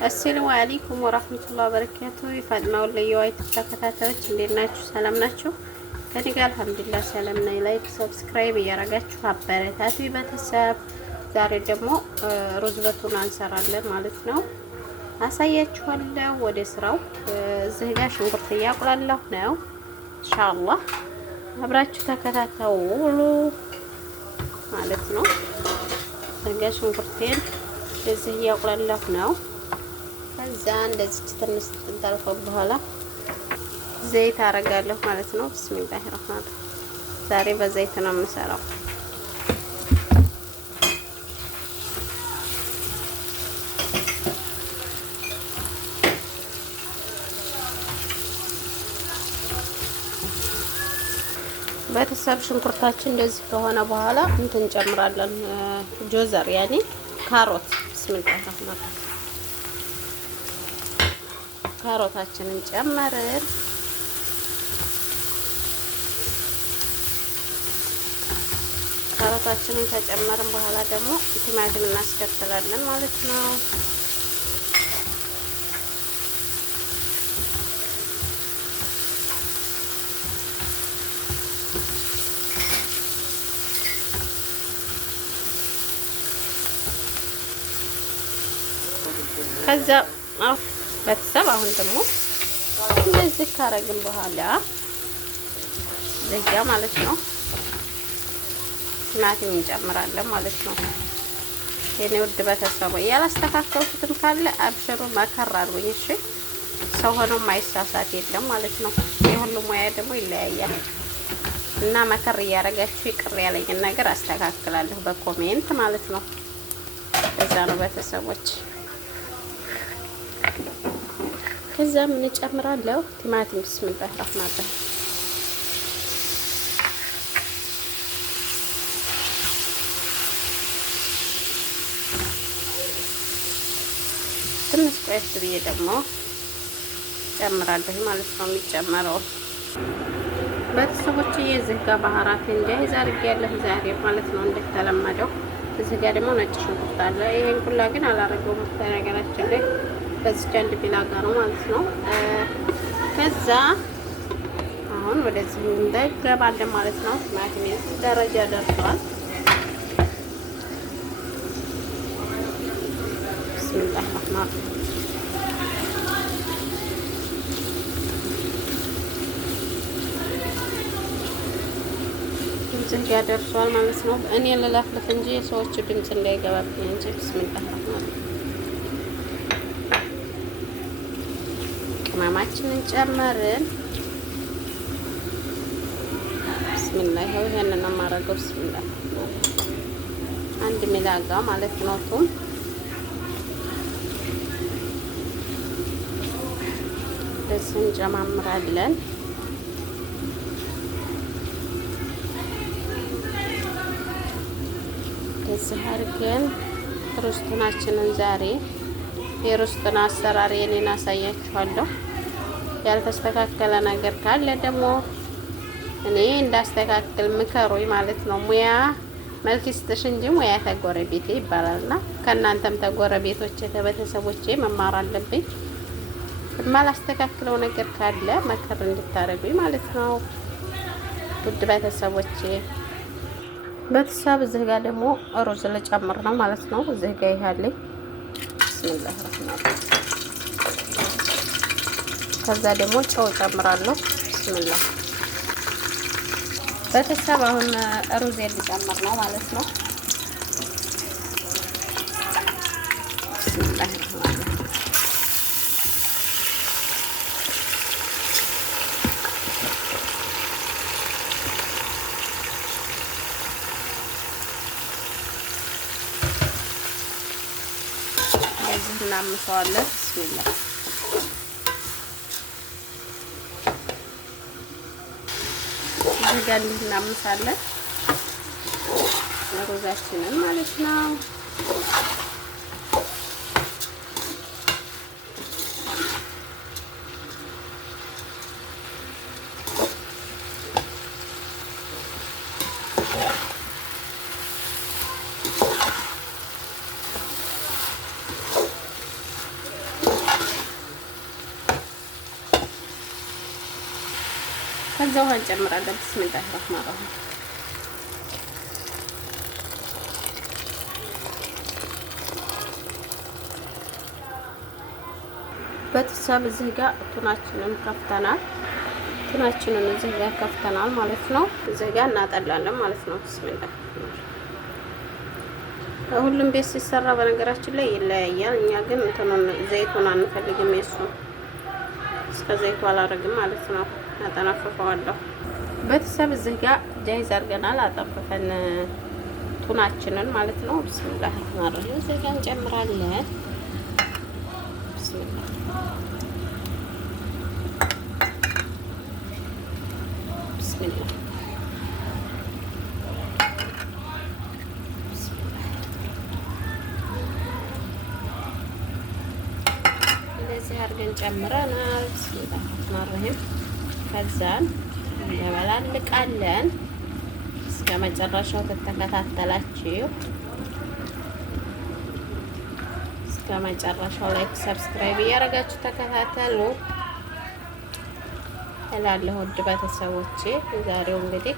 አሰላሙ አለይኩም ወራህመቱላሂ ወበረካቱ። የፋጥማ ወለየዋ ተከታታዮች እንዴት ናችሁ? ሰላም ናችሁ? ከኔ ጋር አልሐምዱሊላህ ሰላም ነኝ። ላይክ ሰብስክራይብ እያረጋችሁ አበረታቱ ቤተሰብ። ዛሬ ደግሞ ሩዝ በቱና እንሰራለን ማለት ነው። አሳያችኋለሁ። ወደ ስራው እዚህ ጋር ሽንኩርት እያቁላለሁ ነው። ኢንሻአላህ አብራችሁ ተከታተሉ ማለት ነው። እዚህ ጋር ሽንኩርቴን እዚህ እያቁላለሁ ነው። ከዛ እንደዚህ ትንሽ ተንጠልፈው በኋላ ዘይት አረጋለሁ ማለት ነው። ቢስሚላሂ ረህማን ዛሬ በዘይት ነው የምሰራው። ቤተሰብ ሽንኩርታችን እንደዚህ ከሆነ በኋላ እንትን እንጨምራለን። ጆዘር ያኔ ካሮት ቢስሚላሂ ረህማን ካሮታችንን ጨመርን። ካሮታችንን ከጨመርን በኋላ ደግሞ ቲማቲም እናስከትላለን ማለት ነው። ከዛ ቤተሰብ አሁን ደግሞ እንደዚህ ካረግን በኋላ ዘጋ ማለት ነው። ቲማቲም እንጨምራለን ማለት ነው። የኔ ውድ ቤተሰብ ያላስተካከልኩትም ካለ አብሽሩ መከራ አድርጉኝ። እሺ ሰው ሆኖ ማይሳሳት የለም ማለት ነው። የሁሉም ሙያ ደግሞ ይለያያል እና መከር እያረጋችሁ ይቅር ያለኝን ነገር አስተካክላለሁ በኮሜንት ማለት ነው። እዛ ነው ቤተሰቦች። ከዛ ምን ጨምራለሁ? ቲማቲም ቢስሚላሂ ረህማን ረሂም ትንሽ ቆየት ብዬ ደግሞ ጨምራለሁ ማለት ነው። የሚጨመረው ቤተሰቦች እዚህ ጋር ባህራት እንጃይዝ አድርጌያለሁ ዛሬ ማለት ነው። እንደተለመደው እዚህ ጋር ደግሞ ነጭ ሽንኩርት አለ። ይሄን ሁላ ግን አላረገውም በነገራችን ላይ በዚህ አንድ ቢላጋ ነው ማለት ነው። ከዛ አሁን ወደዚህ እንደገባለን ማለት ነው። ማግኔት ደረጃ ደርሷል። ቢስሚላህ ረህማን እዚህ ጋር ደርሷል ማለት ነው። እኔ ልለፍልፍ እንጂ የሰዎቹ ድምፅ እንዳይገባብኝ እንጂ ቢስሚላህ ረህማን ቅመማችንን ጨመርን። ቢስሚላህ ይሄንን ነው የማደርገው። ቢስሚላህ አንድ ሚላጋ ማለት ነው። ቱም ደስ እንጨማምራለን። ከዚህ አድርገን ሩስቱናችንን ዛሬ የሩስቱን አሰራር የኔን አሳያችኋለሁ። ያልተስተካከለ ነገር ካለ ደግሞ እኔ እንዳስተካክል ምከሩኝ ማለት ነው። ሙያ መልክ ይስጥሽ እንጂ ሙያ ተጎረቤቴ ይባላልና ከእናንተም ተጎረቤቶቼ ተቤተሰቦቼ መማር አለብኝ። የማላስተካክለው ነገር ካለ መከር እንድታረጉኝ ማለት ነው። ውድ ቤተሰቦቼ ቤተሰብ እዚህ ጋር ደግሞ ሩዝ ልጨምር ነው ማለት ነው። እዚህ ጋር ይያለኝ ቢስሚላህ ረህማን ከዛ ደግሞ ጨው ጨምራለሁ። ቢስሚላህ ቤተሰብ አሁን ሩዝ ልጨምር ነው ማለት ነው። ቢስሚላህ ረህማን እንደዚህ እናምሰዋለን። ቢስሚላህ ጋር እናምሳለን ሩዛችንን ማለት ነው። ከዛ ውሃ እንጨምራለን። ቢስሚላህ ረህማን ረሂም። ቤተሰብ እዚህ ጋር ቱናችንን ከፍተናል። ቱናችንን እዚህ ጋር ከፍተናል ማለት ነው። እዚህ ጋር እናጠላለን ማለት ነው። ቢስሚላህ ሁሉም ቤት ሲሰራ በነገራችን ላይ ይለያያል። እኛ ግን እንትኑን ዘይቱን አንፈልግም። የሱ እስከ ዘይቱ አላረግም ማለት ነው። አጠነፍፈዋለሁ። ቤተሰብ እዚህ ጋር ጃይዝ አድርገናል። አጠንፍፈን ቱናችንን ማለት ነው። ቢስሚላህ ረህማን ረሂም እዚህ ጋር እንጨምራለን። ቢስሚላህ ቢስሚላህ እንደዚህ አድርገን ጨምረናል። ቢስሚላህ ረህማን ረሂም ከዛን እንደበላልቃለን። እስከ መጨረሻው ተከታተላችሁ እስከ መጨረሻው ላይክ ሰብስክራይብ እያደረጋችሁ ተከታተሉ እላለሁ። ውድ ቤተሰቦቼ ዛሬው እንግዲህ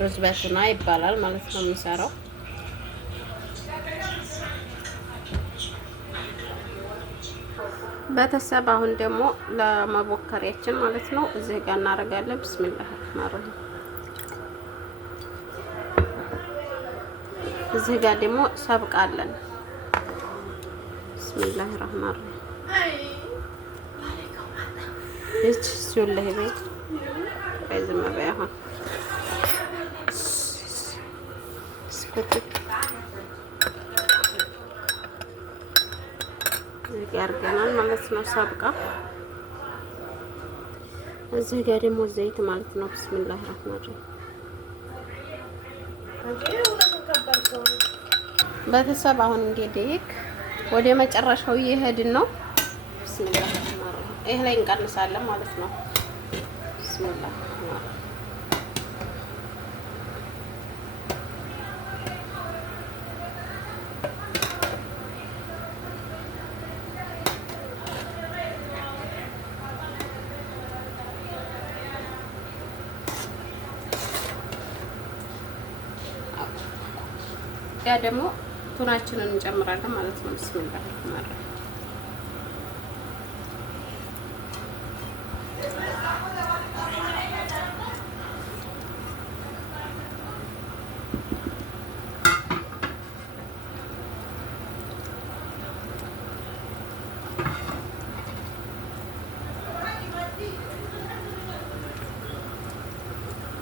ሩዝ በቱና ይባላል ማለት ነው የምሰራው። ቤተሰብ አሁን ደግሞ ለመቦከሪያችን ማለት ነው እዚህ ጋር እናደርጋለን። ቢስሚላህ ረህማን ረሂም እዚህ ጋር ደግሞ ሰብቃለን። ቢስሚላህ ረህማን ረሂም እቺ ሱለህ ቤት በዝም በይ አሁን ስኩት እዚህ ጋር አድርገናል ማለት ነው። ሰብቃ እዚህ ጋር ደግሞ ዘይት ማለት ነው። ቢስሚላህ ረህማን ረሂም ቤተሰብ አሁን እንግዲህ ወደ መጨረሻው እየሄድን ነው። ቢስሚላህ ረህማን ረሂም ይሄ ላይ እንቀንሳለን ማለት ነው። ቢስሚላህ ያ ደግሞ ቱናችንን እንጨምራለን ማለት ነው። ቢስሚላህ ረህማን ረሂም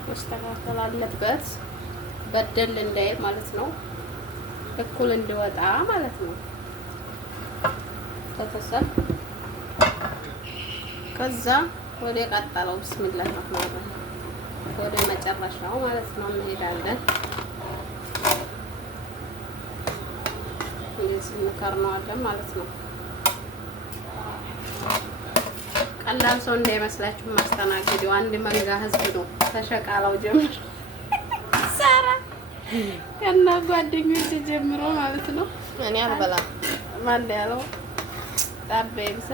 መስተካከል አለበት በደል እንዳይል ማለት ነው። እኩል እንዲወጣ ማለት ነው። ተፈሰል ከዛ ወደ ቀጠለው ቢስሚላህ ረህማን ረሂም ወደ መጨረሻው ማለት ነው እንሄዳለን። እንደዚህ እንከርነዋለን ማለት ነው። ቀላል ሰው እንዳይመስላችሁ ማስተናገደው አንድ መንጋ ህዝብ ነው። ተሸቃላው ጀምሮ ሳራ ከና ጓደኞቼ ጀምሮ ማለት ነው። እኔ አልበላም። ማን ያለው ታበይ ብቻ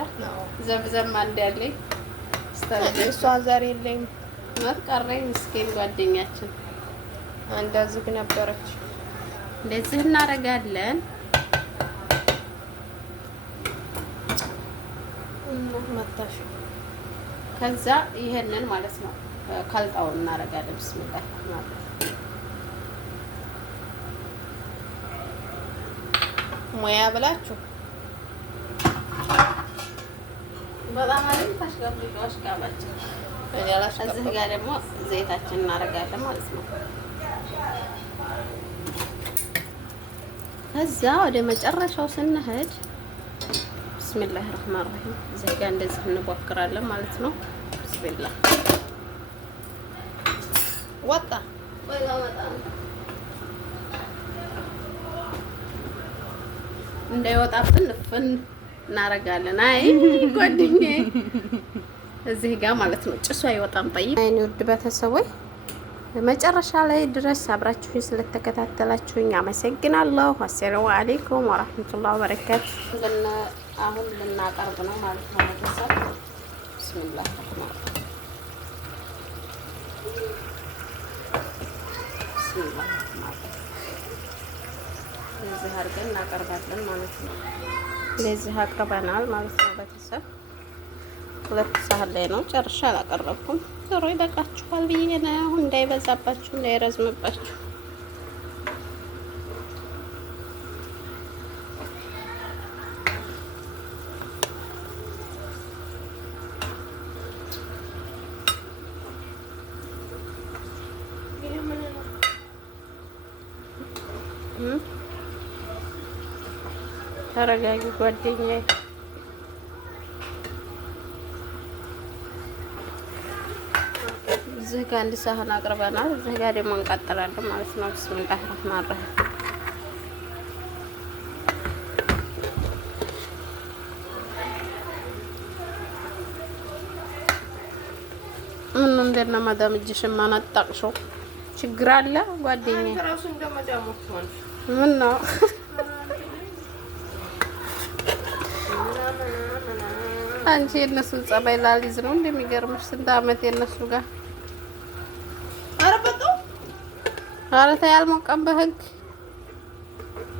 ዘብዘብ አንድ ያለኝ እሷ ዛሬ የለኝ መጥቀረኝ ምስኪን ጓደኛችን እንደዚህ ነበረች። እንደዚህ እናደርጋለን እና መታሽ ከዛ ይሄንን ማለት ነው ካልጣው እናደርጋለን። ቢስሚላህ ማለት ሙያ ብላችሁ በጣም አሪፍ ታሽጋብጫዎች ጋባችን እዚህ ጋር ደግሞ ዘይታችን እናደርጋለን ማለት ነው። ከዛ ወደ መጨረሻው ስንሄድ ቢስሚላህ ረህማን ረሂም እዚህ ጋር እንደዚህ እንቦክራለን ማለት ነው። ቢስሚላህ ወጣ እንዳይወጣብን ፍን እናረጋለን። አይ ጓደኛዬ እዚህ ጋር ማለት ነው ጭሱ አይወጣም። ጠይቅ አይኔ ውድ ቤተሰቦች መጨረሻ ላይ ድረስ አብራችሁኝ ስለተከታተላችሁኝ አመሰግናለሁ። አሰላሙ አለይኩም ወራህመቱላሂ ወበረካቱ። አሁን ልናቀርብ ነው ማለት ነው ቤተሰብ ቢስሚላህ ለዚህ አድርገን እናቀርባለን ማለት ነው። ለዚህ አቅርበናል ማለት ነው። ቤተሰብ 2 ሳህን ላይ ነው። ጨርሻ አላቀረብኩም። ዶሮ ይበቃችኋል ብዬ ነው፣ እንዳይበዛባችሁ እንዳይረዝምባችሁ። ተረጋጊ ጓደኛዬ። እዚህ ጋር 1 ሳህን አቅርበናል። እዚህ ጋር ደግሞ እንቀጥላለን ማለት ነው። ቢስሚላህ ረህማን ረሂም። ምን እንደነ ማዳም እጅሽን ማናጣቅሽው ችግር አለ ጓደኛዬ? ምን ነው አንቺ የእነሱን ጸባይ ላሊዝ ነው እንደሚገርምሽ። ስንት አመት የእነሱ ጋር ኧረ ተይ አልሞቀም በህግ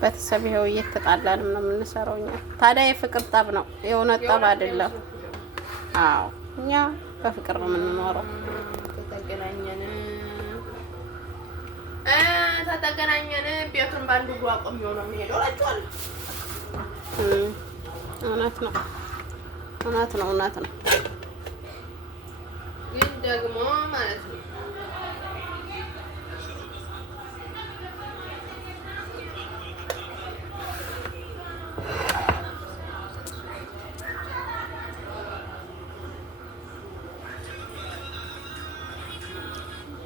ቤተሰብ። ይኸው እየተጣላንም ነው የምንሰራው እኛ። ታዲያ የፍቅር ጠብ ነው የእውነት ጠብ አይደለም። አዎ እኛ በፍቅር ነው የምንኖረው። ተገናኘን ቤቱን ባንዱ ጉ አቆም ነው የሚሄደው እላችኋለሁ። እውነት ነው እውነት ነው እውነት ነው። ግን ደግሞ ማለት ነው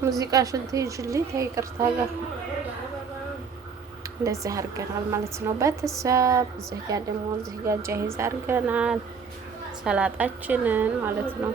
ሙዚቃሽን ትይዥልኝ ከይቅርታ ጋር እንደዚህ አድርገናል ማለት ነው ቤተሰብ። እዚህ ጋር ደግሞ እዚህ ጋር ጃሂዝ አድርገናል ሰላጣችንን ማለት ነው።